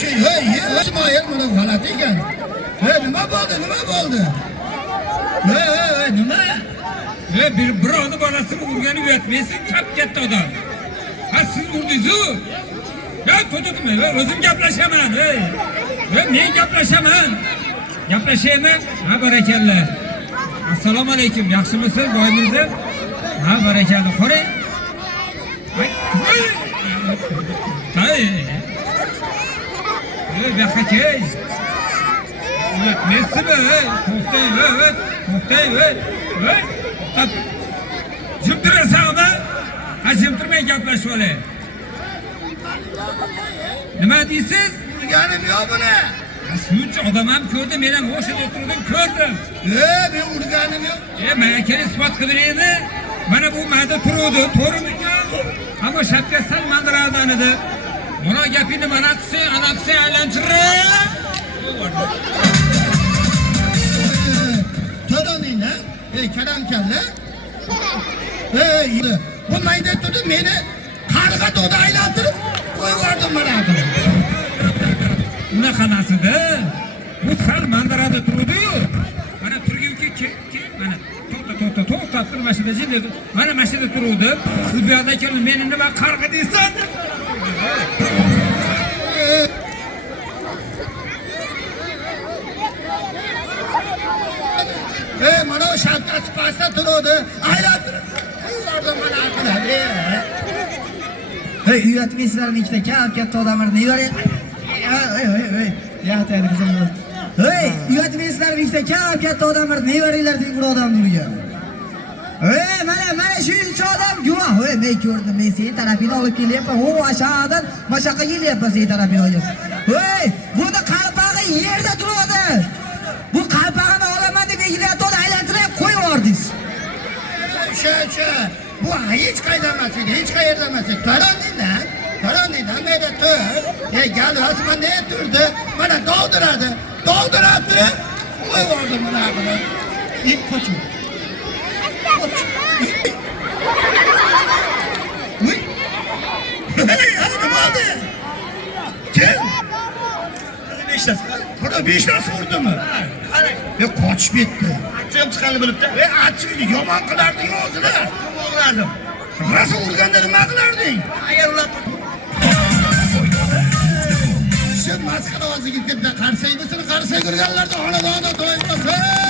Şey, İsmail bana falan ekan. Nima bo'ldi? Nima? Birovni bolasini urgani uyatmaysiz, katta odam. Ha siz urdingiz-ku. To'xtatma, o'zim gaplashaman. Men gaplashaman. Gaplashayman. Ha, barakallah. Assalomu alaykum. Yaxshimisiz, boyimizlar? Ha, barakallah. Qarang. Bakakay. Uyatmaysizmi? To'xtang. Jim turasanmi? Ha, jim turmay gaplashib olay. Nima deysiz? Urganim yo'q buni. Shuncha odam ham ko'rdi, men ham o'shada o'tirdim, ko'rdim. Men urganim yo'q. Men keling isbot qilib beraymi? Mana bu mayda turuvdi, to'g'rimi? Ammo shapka sal mandiradon edi. Mana gapini mana qilsa, aylantirib. To'roningni, karam kalla. Bu mayda turdi meni qarg'a to'da aylantirib qo'yib mana buni. Unaqanasida bu sal mandirada turdi-yu. Mana turgunki mana to'xtatdi mashina jildi. Mana mashina turuvdi. Siz bu yerda kelib meni nima qarg'a deysan? Mana o Shavkat pastda turuvdi. Aylantirib qo'yib mana aqladi. Uyatmaysizlarmi ikkita katta odamlarni yuboring. Yatadi bizim bu. Uyatmaysizlarmi ikkita katta odamlarni yuboringlar deng bir odam turgan. Mana shuncha odam guvoh. Men ko'rdim, men sen tarafini olib kelyapman. Aşağıdan mashaqa kelyapman sen tarafini olib. Buni qalpog'i yerda turadi. Bu qalpog'ini olaman deb egilato'da aylantirib qo'yib yubordingiz. Bu hech qaydamasdi, hech qayerdamasdi. To'roningdan menda tur. Gal rasmanda turdi. Mana dovdiradi. Dovdiradi. Qo'yib yubordim mana buni. Qo'chib. Nima oldu? Kim? Beshtasi urdimi? Qochib ketdi. Achchig'im chiqqanini bilibdi. Achchig'ini yomon qilarding o'zini. O'g'irladim. Rosa urganda nima qilarding? Agar ular Shu masxara o'ziga deb qarsaymasini qarsak urganlarda xonadonda to'ymasin.